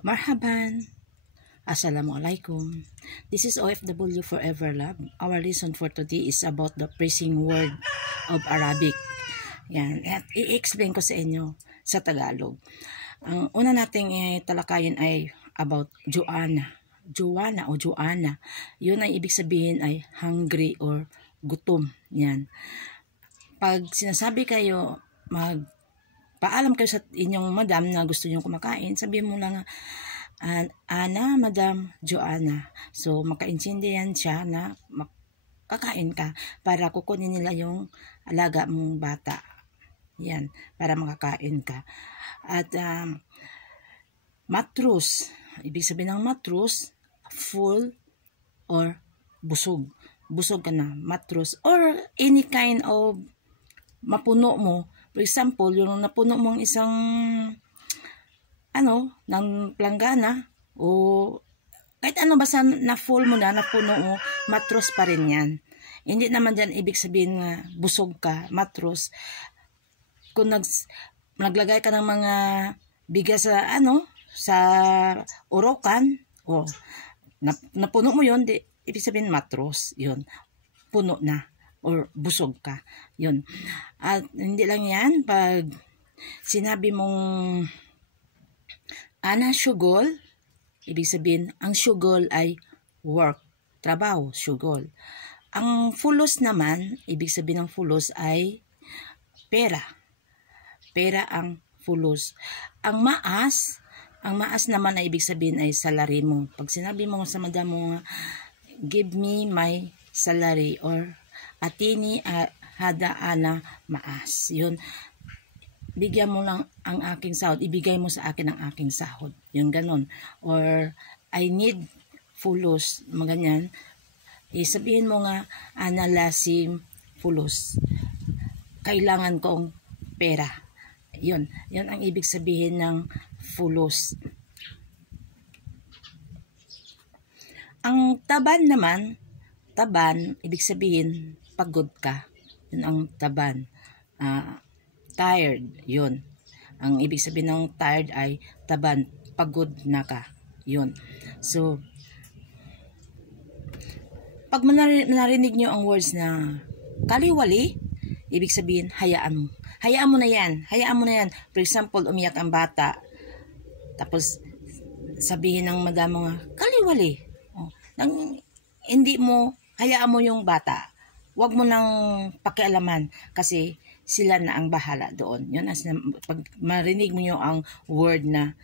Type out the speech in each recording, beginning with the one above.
Marhaban. Assalamualaikum. This is OFW Forever Love. Our lesson for today is about the praising word of Arabic. Yan. At i-explain ko sa inyo sa Tagalog. Ang una nating talakayin ay about Joanna. Joanna o Joanna. Yun ay ibig sabihin ay hungry or gutom. Yan. Pag sinasabi kayo, paalam kayo sa inyong madam na gusto nyo kumakain, sabihin mo lang, Ana, Madam Joanna. So, makaintindihan siya na makakain ka para kukunin nila yung alaga mong bata. Yan, para makakain ka. At matros, ibig sabihin ng matros, full or busog. Busog ka na, matros. Or any kind of mapuno mo. For example, yung napuno mong isang ng planggana o kahit ano basta na full mo na, napuno mo, matros pa rin yan. Hindi naman dyan ibig sabihin na busog ka, matros. Kung naglagay ka ng mga bigas sa urokan, napuno mo yun, ibig sabihin matros, yun, puno na. Or busog ka. Yun. At hindi lang yan, pag sinabi mong Ana syugol, ibig sabihin, ang syugol ay work, trabaho, syugol. Ang fulos naman, ibig sabihin ng fulos ay pera. Pera ang fulos. Ang maas naman ay ibig sabihin ay salary mo. Pag sinabi mo sa madam mo, give me my salary or atini hada ana maas. Yun. Bigyan mo lang ang aking sahod. Ibigay mo sa akin ang aking sahod. Yun ganon. Or I need fulos. Maganyan. Sabihin mo nga, ana lasim fulos. Kailangan kong pera. Yun. Yun ang ibig sabihin ng fulos. Ang taban naman, ibig sabihin, pagod ka. Yun ang taban. Tired, yun. Ang ibig sabihin ng tired ay taban, pagod na ka. Yun. So, pag narinig nyo ang words na kaliwali, ibig sabihin, hayaan mo. Hayaan mo na yan. Hayaan mo na yan. For example, umiyak ang bata. Tapos, sabihin ng madam mo nga, kaliwali. Hindi mo, hayaan mo yung bata. Huwag mo nang pakialaman kasi sila na ang bahala doon. Yun, pag marinig mo yung ang word na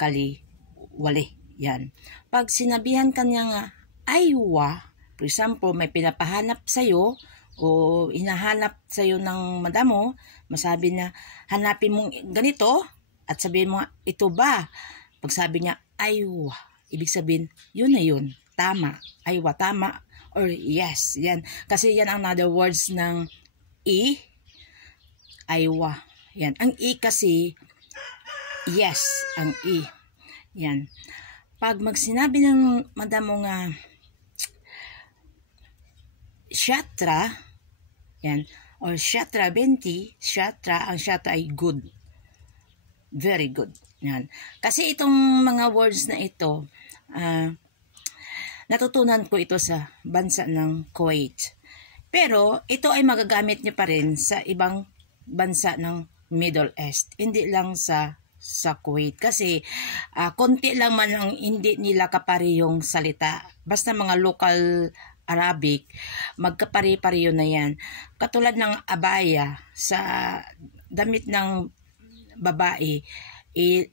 kaliwali. Yan. Pag sinabihan ka niya nga, aywa, for example, may pinapahanap sa'yo o inahanap sa'yo ng madam mo, masabi na, hanapin mong ganito at sabihin mo, ito ba? Pag sabi niya, aywa, ibig sabihin, yun na yun. Tama. Aywa, tama. Or yes. Yan. Kasi yan ang another words ng I. Aywa. Yan. Ang I kasi, yes. Ang I. Yan. Pag magsinabi ng madam mo nga, syatra, yan. Or syatra 20, syatra, ang syatra ay good. Very good. Yan. Kasi itong mga words na ito, natutunan ko ito sa bansa ng Kuwait. Pero ito ay magagamit niyo pa rin sa ibang bansa ng Middle East. Hindi lang sa Kuwait. Kasi konti lang man ang hindi nila kapari yung salita. Basta mga local Arabic, magkapari-pariyo na yan. Katulad ng abaya sa damit ng babae,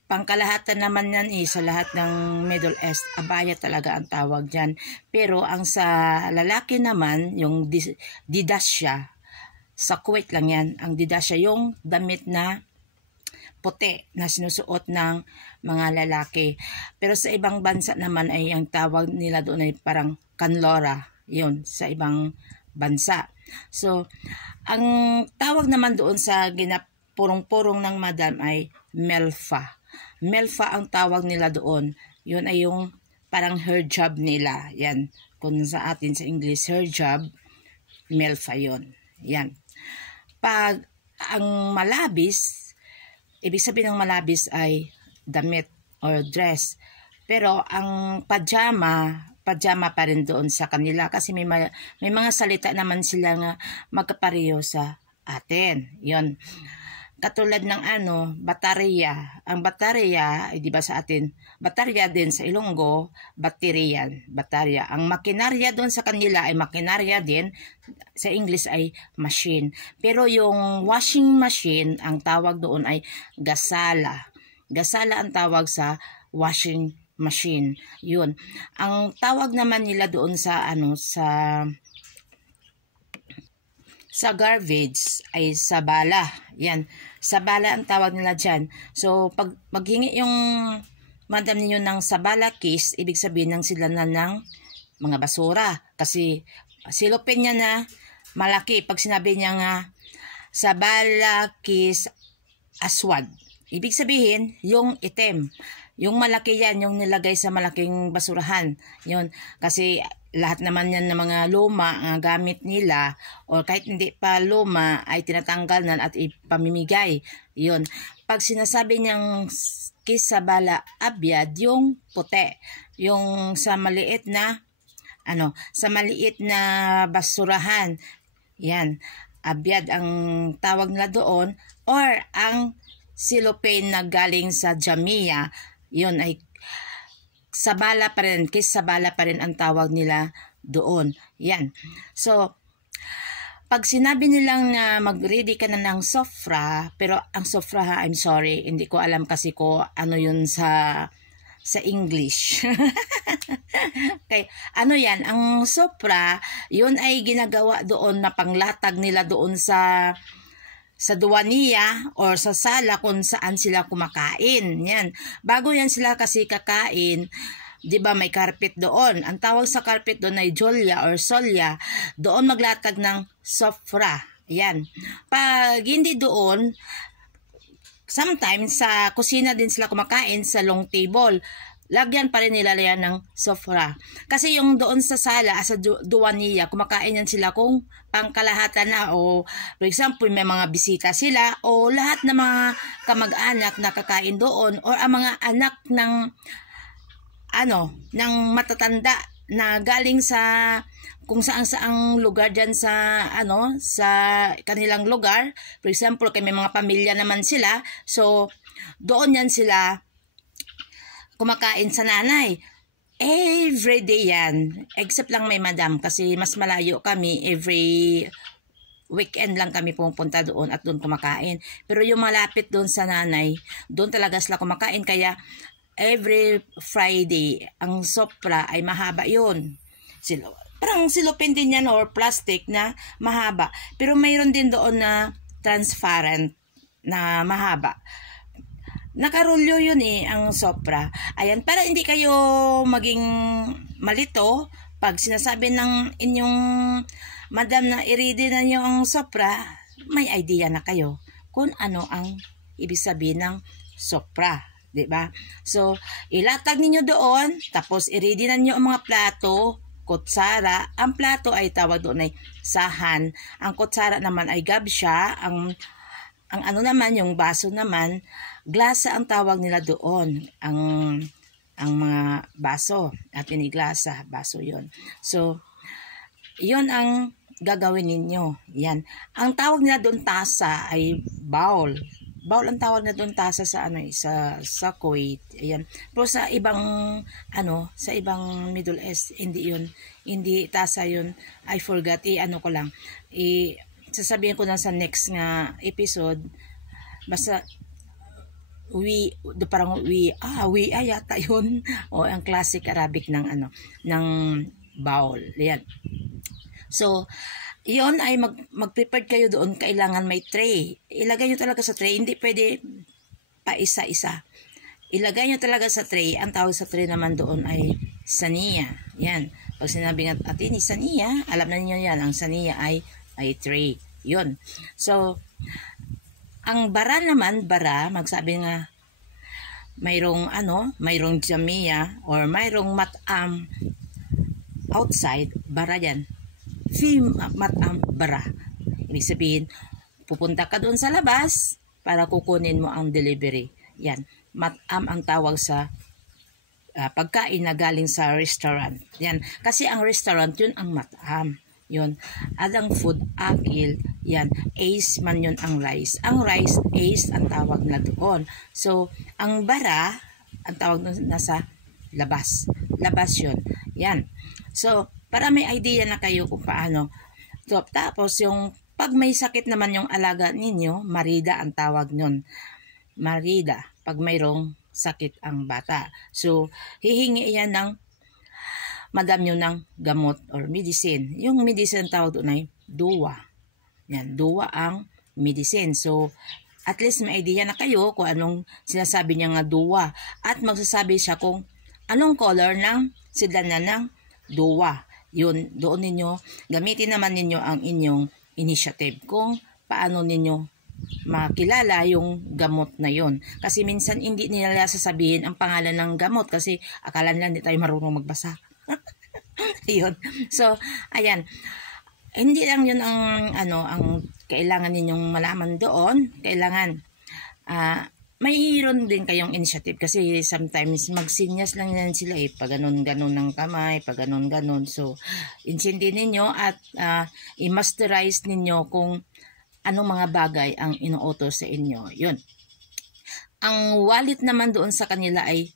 pangkalahatan naman yan sa lahat ng Middle East, abaya talaga ang tawag dyan. Pero ang sa lalaki naman, yung didasya, sa Kuwait lang yan, ang didasya, yung damit na puti na sinusuot ng mga lalaki. Pero sa ibang bansa naman ay ang tawag nila doon ay parang kanlora, yun, sa ibang bansa. So, ang tawag naman doon sa purong-purong ng madam ay melfa. Melfa ang tawag nila doon. Yun ay yung parang hijab nila. Yan. Kung sa atin sa English, hijab, melfa yun. Yan. Pag ang malabis, ibig sabihin ng malabis ay damit or dress. Pero ang pajama pa rin doon sa kanila kasi may mga salita naman sila nga magkapareho sa atin. Yon. Katulad ng batarya. Ang batarya, di ba sa atin, batarya din sa Ilonggo, bateriyan, batarya. Ang makinarya doon sa kanila ay makinarya din, sa English ay machine. Pero yung washing machine, ang tawag doon ay gasala. Gasala ang tawag sa washing machine. Yun. Ang tawag naman nila doon sa sa garbage ay sabala. Yan. Sabala ang tawag nila dyan. So, pag maghingi yung madam ninyo ng sabala case, ibig sabihin ng sila na ng mga basura. Kasi silupin niya na malaki. Pag sinabi niya nga sabala case aswad, ibig sabihin yung itim. Yung malaki yan, yung nilagay sa malaking basurahan. Yun. Kasi lahat naman yan ng mga luma ang gamit nila o kahit hindi pa luma ay tinatanggal na at ipamimigay. Yun. Pag sinasabi niyang kisabala abyad, yung puti. Yung sa maliit na basurahan. Yan. Abyad ang tawag nila doon or ang silopane na galing sa Jamia. Yun ay sabala pa rin, kisabala pa rin ang tawag nila doon. Yan. So, pag sinabi nilang na mag-ready ka na ng sofra, pero ang sofra I'm sorry, hindi ko alam kasi ko ano yun sa English. Okay, yan, ang sofra, yun ay ginagawa doon na panglatag nila doon sa duwaniya or sa sala kung saan sila kumakain. Yan. Bago yan sila kasi kakain, di ba may carpet doon. Ang tawag sa carpet doon ay jolya or solya. Doon maglatag ng sofra. Yan. Pag hindi doon, sometimes sa kusina din sila kumakain sa long table. Lagyan pa rin nila yan ng sofra. Kasi yung doon sa sala, sa duwaniya, kumakain yan sila kung pangkalahatan na o for example, may mga bisita sila o lahat ng mga kamag-anak na kakain doon or ang mga anak ng matatanda na galing sa kung saang lugar dyan sa kanilang lugar. For example, kay may mga pamilya naman sila. So, doon yan sila kumakain sa nanay. Every day yan. Except lang may madam kasi mas malayo kami. Every weekend lang kami pumunta doon at doon kumakain. Pero yung malapit doon sa nanay, doon talaga sila kumakain. Kaya every Friday, ang sopra ay mahaba yun. Parang silupin din yan or plastic na mahaba. Pero mayroon din doon na transparent na mahaba. Nakarulyo yun ang sopra. Ayan, para hindi kayo maging malito, pag sinasabi ng inyong madam na i-ready na nyo ang sopra, may idea na kayo kung ano ang ibig sabihin ng sopra. Diba? So, ilatag ninyo doon, tapos i-ready na nyo ang mga plato, kutsara. Ang plato ay tawag doon ay sahan. Ang kutsara naman ay gabsya. Ang naman, yung baso naman, glasa ang tawag nila doon. Ang mga baso at piniglasa, baso yon. So, yon ang gagawin ninyo. Yan. Ang tawag nila doon tasa ay bowl. Bowl ang tawag na doon tasa sa sa Kuwait. Ayan. Pero sa ibang sa ibang Middle East hindi yun. Hindi tasa yun. I forgot ko lang. Sasabihin ko na sa next nga episode. Basta yata yun. O ang classic Arabic ng ng bowl. Ayan. So, yon ay mag-prepare kayo doon. Kailangan may tray. Ilagay nyo talaga sa tray. Hindi pwede pa isa-isa. Ilagay nyo talaga sa tray. Ang tawag sa tray naman doon ay saniya. Yan. Pag sinabi nga atin ni saniya, alam na niyo yan. Ang saniya ay tray. Yon. So, ang bara naman, magsabi nga, mayroong jamia or mayroong matam outside, bara yan. Matam bara. Ibig sabihin, pupunta ka doon sa labas para kukunin mo ang delivery. Yan. Matam ang tawag sa pagkain na galing sa restaurant. Yan. Kasi ang restaurant, yun ang matam. Yun. At ang food, akil, yan. Ace man yun ang rice. Ang rice, ace ang tawag na doon. So, ang bara, ang tawag na nasa labas. Labas yun. Yan. So, para may idea na kayo kung paano. So, tapos yung pag may sakit naman yung alaga ninyo, marida ang tawag nun. Marida. Pag mayroong sakit ang bata. So, hihingi yan ng madam nyo ng gamot or medicine. Yung medicine tawag doon ay duwa. Yan, duwa ang medicine. So, at least may idea na kayo kung anong sinasabi niya nga duwa. At magsasabi siya kung anong color ng sidanan ng duwa. Yun, doon ninyo, gamitin naman ninyo ang inyong initiative kung paano ninyo makilala yung gamot na yun. Kasi minsan hindi nila sasabihin ang pangalan ng gamot kasi akala nila hindi tayo marunong magbasa. Yun. So, ayan. Hindi lang yun ang ang kailangan ninyong malaman doon. Kailangan mayroon din kayong initiative kasi sometimes magsinyas lang yan sila pag ganun-ganun ng kamay, pag ganun-ganun. So, insindi ninyo at i-masterize ninyo kung anong mga bagay ang inuutos sa inyo. Yun. Ang wallet naman doon sa kanila ay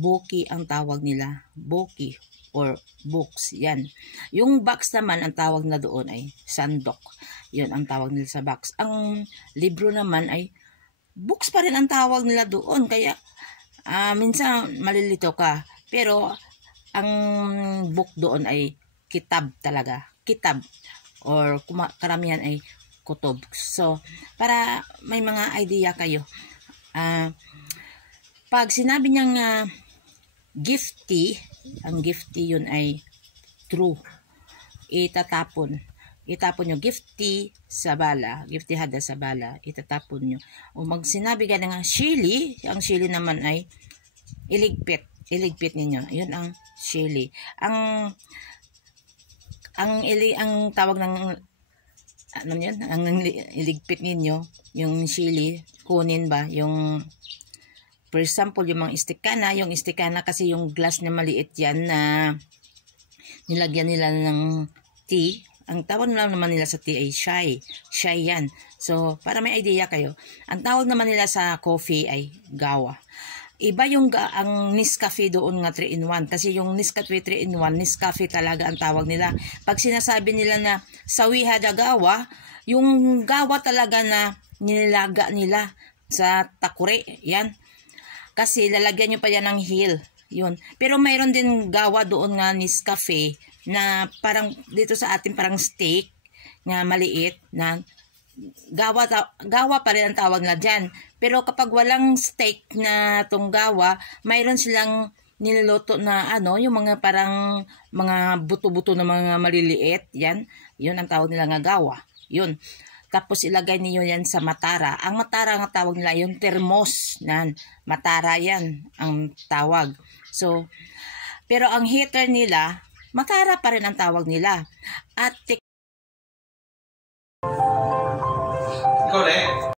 boki ang tawag nila. Boki or books. Yan. Yung box naman, ang tawag na doon ay sandok. Yun ang tawag nila sa box. Ang libro naman ay books pa rin ang tawag nila doon. Kaya, minsan malilito ka. Pero, ang book doon ay kitab talaga. Kitab. Or karamihan ay kutob. So, para may mga idea kayo. Pag sinabi niyang gifty, ang gifty yun ay true. Itatapon yung gifty sa bala, gifty hada sa bala, itatapon nyo. O mag sinabi ka nga shili, ang shili naman ay iligpit ninyo. Yun ang shili. Ang tawag ng ano yun, ang iligpit ninyo, yung shili, kunin ba, yung for example, yung mga istikana kasi yung glass na maliit yan na nilagyan nila ng tea. Ang tawag naman nila sa tea ay shy. Shy yan. So, para may idea kayo, ang tawag naman nila sa coffee ay gawa. Iba yung ang Nescafe doon nga 3-in-1. Kasi yung Nescafe 3-in-1, Nescafe talaga ang tawag nila. Pag sinasabi nila na sawiha da gawa, yung gawa talaga na nilaga nila sa takure. Yan. Kasi lalagyan nyo pa yan ng heel. Yun. Pero mayroon din gawa doon nga Nescafe na parang dito sa atin parang steak nga maliit na gawa pa rin ang tawag na dyan. Pero kapag walang steak na tong gawa, mayroon silang niluluto na yung mga parang mga buto-buto na mga maliliit. Yan. Yun ang tawag nila nga gawa. Yun. Tapos ilagay niyo yan sa matara. Ang matara ang tawag nila, yung termos. Matara yan ang tawag. So, pero ang heater nila, matara pa rin ang tawag nila. At